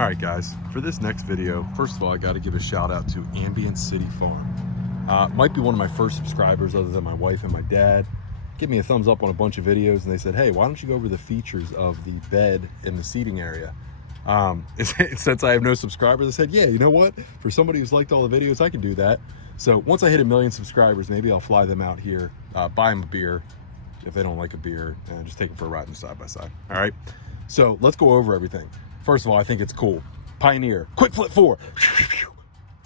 All right, guys, for this next video, first of all, I got to give a shout out to Ambient City Farm. Might be one of my first subscribers other than my wife and my dad. Give me a thumbs up on a bunch of videos, and they said, hey, why don't you go over the features of the bed in the seating area? Since I have no subscribers, I said, yeah, you know what? For somebody who's liked all the videos, I can do that. So once I hit 1 million subscribers, maybe I'll fly them out here, buy them a beer. If they don't like a beer, and just take them for a ride in the side-by-side. All right, so let's go over everything. First of all, I think it's cool. Pioneer, QUICKFLIP4.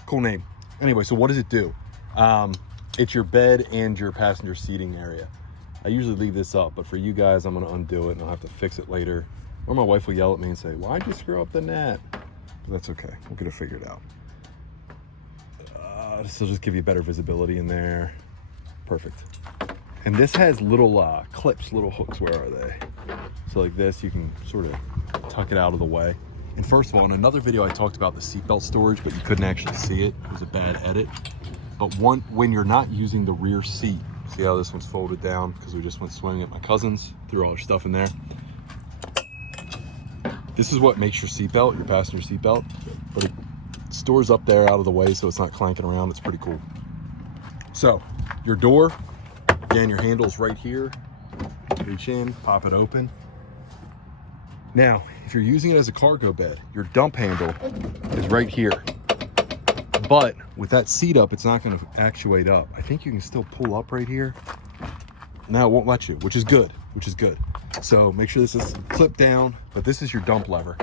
Cool name. Anyway, so what does it do? It's your bed and your passenger seating area. I usually leave this up, but for you guys, I'm gonna undo it and I'll have to fix it later. Or my wife will yell at me and say, why'd you screw up the net? But that's okay, we'll get it figured out. This will just give you better visibility in there. Perfect. And this has little clips, little hooks. Where are they? So like this, you can sort of tuck it out of the way. And first of all, in another video, I talked about the seatbelt storage, but you couldn't actually see it. It was a bad edit. But when you're not using the rear seat, see how this one's folded down because we just went swimming at my cousin's, threw all our stuff in there. This is what makes your seatbelt, your passenger seatbelt, but it stores up there out of the way so it's not clanking around. It's pretty cool. So your door, again, your handle's right here. Reach in, pop it open. Now, if you're using it as a cargo bed, your dump handle is right here. But with that seat up, it's not going to actuate up. I think you can still pull up right here. Now it won't let you, which is good, So make sure this is clipped down, but this is your dump lever.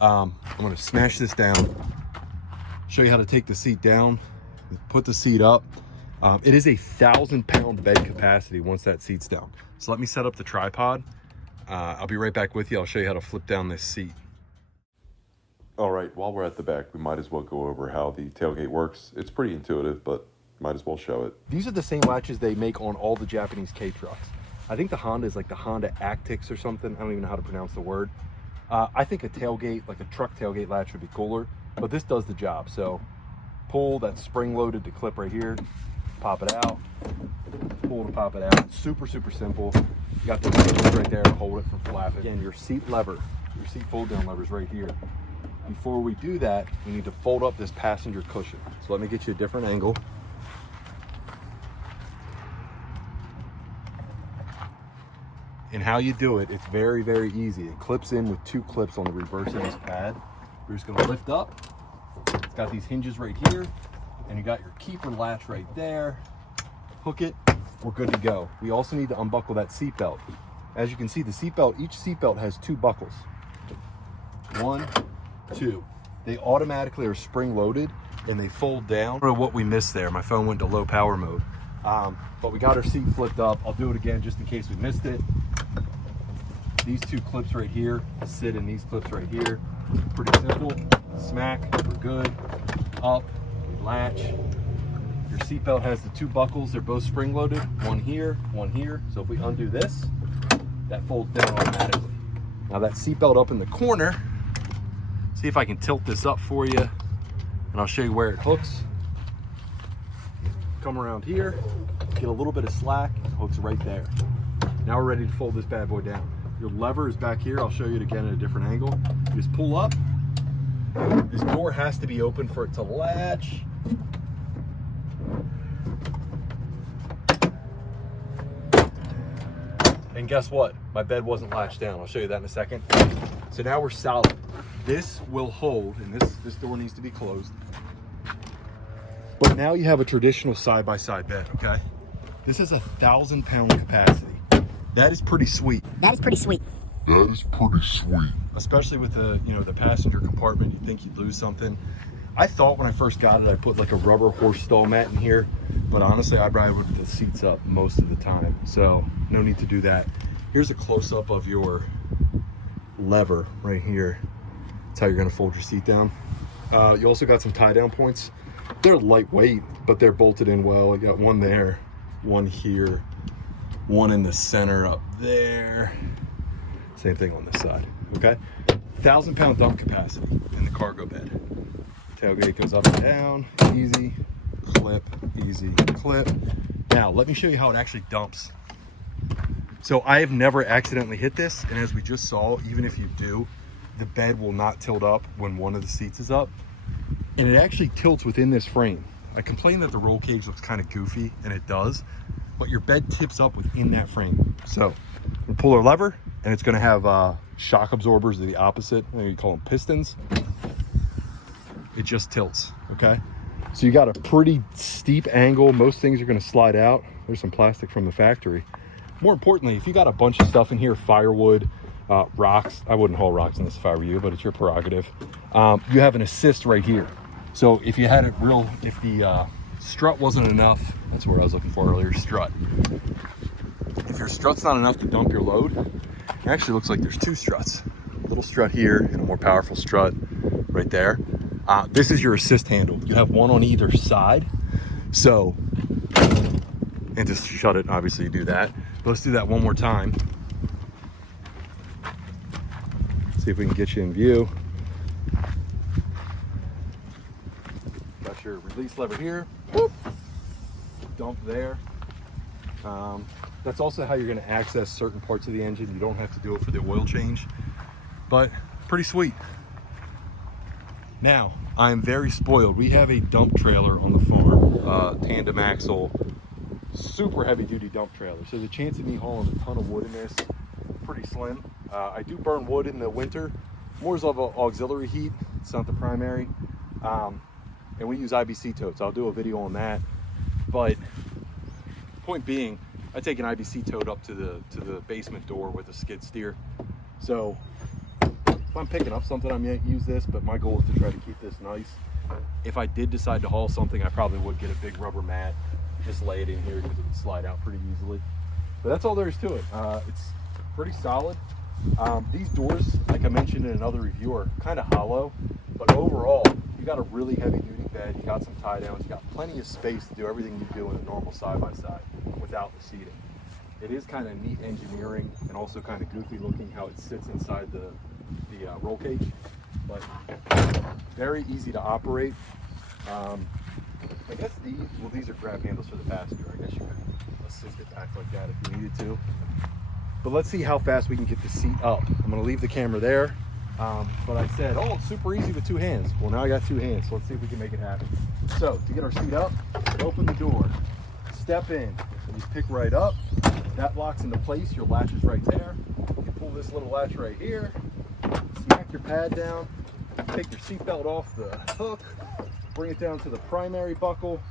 I'm going to smash this down, show you how to take the seat down, put the seat up. It is a 1,000-pound bed capacity once that seat's down. So let me set up the tripod. I'll be right back with you. I'll show you how to flip down this seat. All right, while we're at the back, we might as well go over how the tailgate works. It's pretty intuitive, but might as well show it. These are the same latches they make on all the Japanese K trucks. I think the Honda is like the Honda Actix or something. I don't even know how to pronounce the word. I think a tailgate, like a truck tailgate latch would be cooler, but this does the job. So pull that spring-loaded to clip right here, pop it out, pull to pop it out. Super, super simple. You got the hinges right there to hold it from flapping. Again, your seat lever, your seat fold-down lever is right here. Before we do that, we need to fold up this passenger cushion. So let me get you a different angle. And how you do it, it's very, very easy. It clips in with 2 clips on the reverse of this pad. You're just gonna lift up. It's got these hinges right here, and you got your keeper latch right there. Hook it, we're good to go. We also need to unbuckle that seat belt. As you can see, the seat belt, each seat belt has 2 buckles. 1, 2. They automatically are spring loaded and they fold down. I don't know what we missed there. My phone went to low power mode. But we got our seat flipped up. I'll do it again just in case we missed it. These 2 clips right here sit in these clips right here. Pretty simple. Smack, we're good. Up, we latch. Your seatbelt has the 2 buckles. They're both spring loaded. One here, one here. So if we undo this, that folds down automatically. Now that seatbelt up in the corner, see if I can tilt this up for you, and I'll show you where it hooks. Come around here, get a little bit of slack, it hooks right there. Now we're ready to fold this bad boy down. Your lever is back here. I'll show you it again at a different angle. You just pull up. This door has to be open for it to latch. And guess what? My bed wasn't latched down. I'll show you that in a second. So now we're solid. This will hold, and this door needs to be closed. But now you have a traditional side-by-side bed, okay? This is a 1,000-pound capacity. That is pretty sweet. Especially with the passenger compartment, you'd think you'd lose something. I thought when I first got it, I put like a rubber horse stall mat in here, but honestly, I'd rather put the seats up most of the time. So no need to do that. Here's a close-up of your lever right here. That's how you're gonna fold your seat down. You also got some tie-down points. They're lightweight, but they're bolted in well. You got one there, one here, one in the center up there. Same thing on this side, okay? 1,000-pound dump capacity in the cargo bed. Tailgate goes up and down, easy, clip, easy, clip. Now, let me show you how it actually dumps. So I have never accidentally hit this, and as we just saw, even if you do, the bed will not tilt up when one of the seats is up, and it actually tilts within this frame. I complained that the roll cage looks kind of goofy, and it does, but your bed tips up within that frame. So we pull our lever, and it's going to have shock absorbers, the opposite. You call them pistons. It just tilts, okay? So you got a pretty steep angle. Most things are going to slide out. There's some plastic from the factory. More importantly, if you got a bunch of stuff in here, firewood, rocks, I wouldn't haul rocks in this if I were you, but it's your prerogative. You have an assist right here. So if you had it if the strut wasn't enough, that's what I was looking for earlier, strut. If your strut's not enough to dump your load, it actually looks like there's two struts. A little strut here and a more powerful strut right there. This is your assist handle. You have one on either side. So, and to shut it, obviously you do that. But let's do that one more time. See if we can get you in view. Got your release lever here. Whoop. Dump there. That's also how you're going to access certain parts of the engine. You don't have to do it for the oil change, but pretty sweet. Now, I am very spoiled. We have a dump trailer on the farm, tandem axle, super heavy duty dump trailer. So the chance of me hauling a ton of wood in this, pretty slim. I do burn wood in the winter, more as of an auxiliary heat. It's not the primary. And we use IBC totes. I'll do a video on that. But point being, I take an IBC tote up to the basement door with a skid steer. So if I'm picking up something, I might use this, but my goal is to try to keep this nice. If I did decide to haul something, I probably would get a big rubber mat, just lay it in here because it would slide out pretty easily. But that's all there is to it. It's pretty solid. These doors, like I mentioned in another review, are kind of hollow, but overall, you got a really heavy duty bed, you got some tie downs, you got plenty of space to do everything you do in a normal side-by-side without the seating. It is kind of neat engineering and also kind of goofy looking how it sits inside the roll cage, but very easy to operate. I guess these are grab handles for the passenger. I guess you could assist it to act like that if you needed to. But let's see how fast we can get the seat up. I'm gonna leave the camera there. But I said, oh, it's super easy with two hands. Well, now I got two hands, so let's see if we can make it happen. So to get our seat up, open the door, step in, and you pick right up. That locks into place, your latch is right there. You pull this little latch right here, smack your pad down, take your seatbelt off the hook, bring it down to the primary buckle.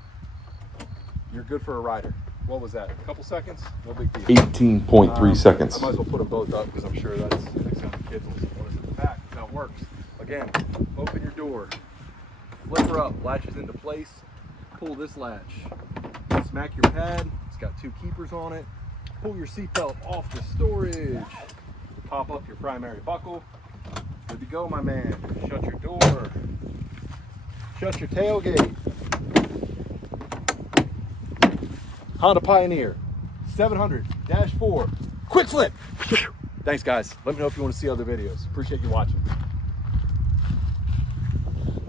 You're good for a rider. What was that, a couple seconds? No big deal. 18.3 seconds. I might as well put them both up because I'm sure that's some kids will see what is at the back. That's how it works. Again, open your door, flip her up, latches into place, pull this latch, smack your pad, it's got two keepers on it, pull your seatbelt off the storage, pop up your primary buckle, good to go, my man. Shut your door, shut your tailgate. Honda Pioneer 700-4 quick flip. Thanks guys, let me know if you want to see other videos. Appreciate you watching.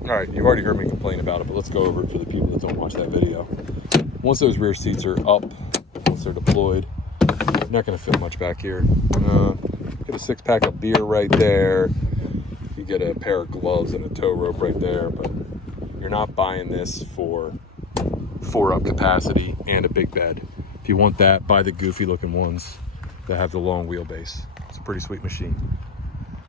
All right, you've already heard me complain about it, but let's go over it for the people that don't watch that video. Once those rear seats are up, once they're deployed, you're not going to fit much back here. Get a 6-pack of beer right there. You get a pair of gloves and a tow rope right there, but you're not buying this for 4-up capacity and a big bed. If you want that, buy the goofy looking ones that have the long wheelbase. It's a pretty sweet machine.